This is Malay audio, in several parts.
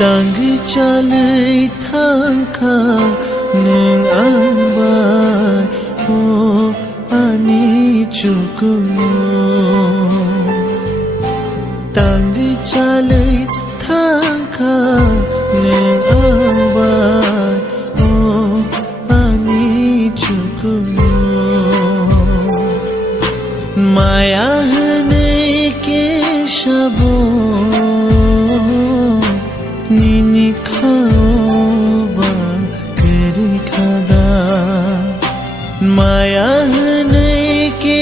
Tanggi calai thangka neng ambai oh ani cukuno Tanggi calai thangka neng ambai oh ani cukuno Maya hanai ke shabon Nini khaba keri khada Maya hanai ke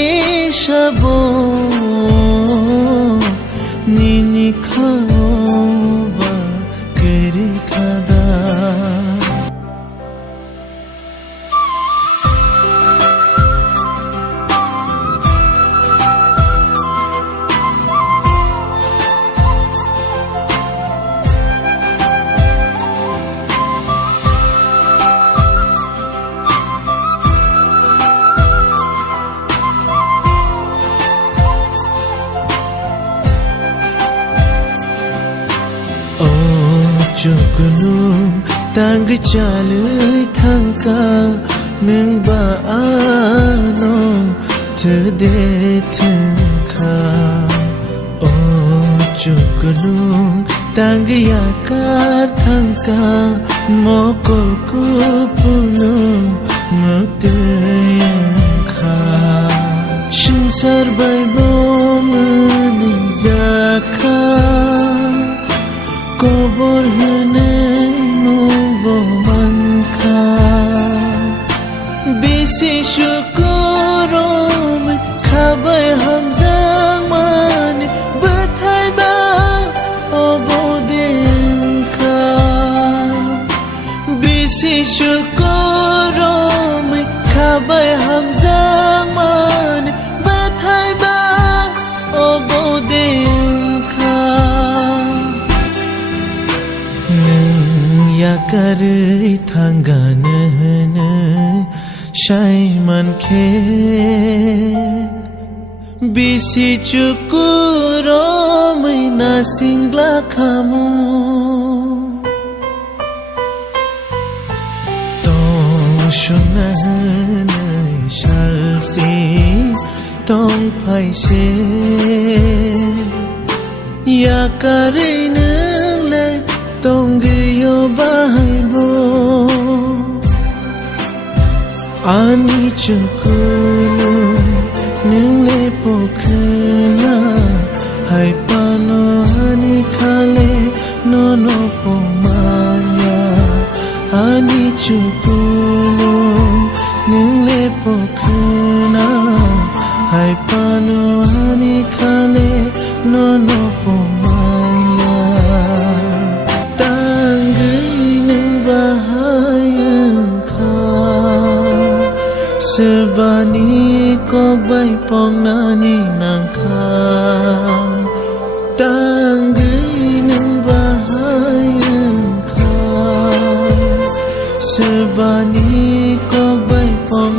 shabo Nini khaba keri khada Cukuno tanggi calai thangka neng baano tede thangka Oh cukuno tanggi yakar thangka mokol kupuno mukte yangka Shinsar baibo menizaka Kobor hanai mubo manka Bisi syukurom Kabai hamzang mani Bathai ba obodengka Bisi syukurom Kabai hamzang mani Bathai ba obodengka Yakari thanggana shaiman khe Bisi cukuro maina singla khamu Tong shunana shalsi tong phaise Yakari nang Tonggiyo bahaibo Ani cukuno Nungle pokhna Hai pano ani khale Nono pomanya Ani cukuno Nungle pokhna Hai pano ani khale Nono pomanya Sebani ko bai pong nani nangka Tanggi nang bahayang ka Sebani ko bai pong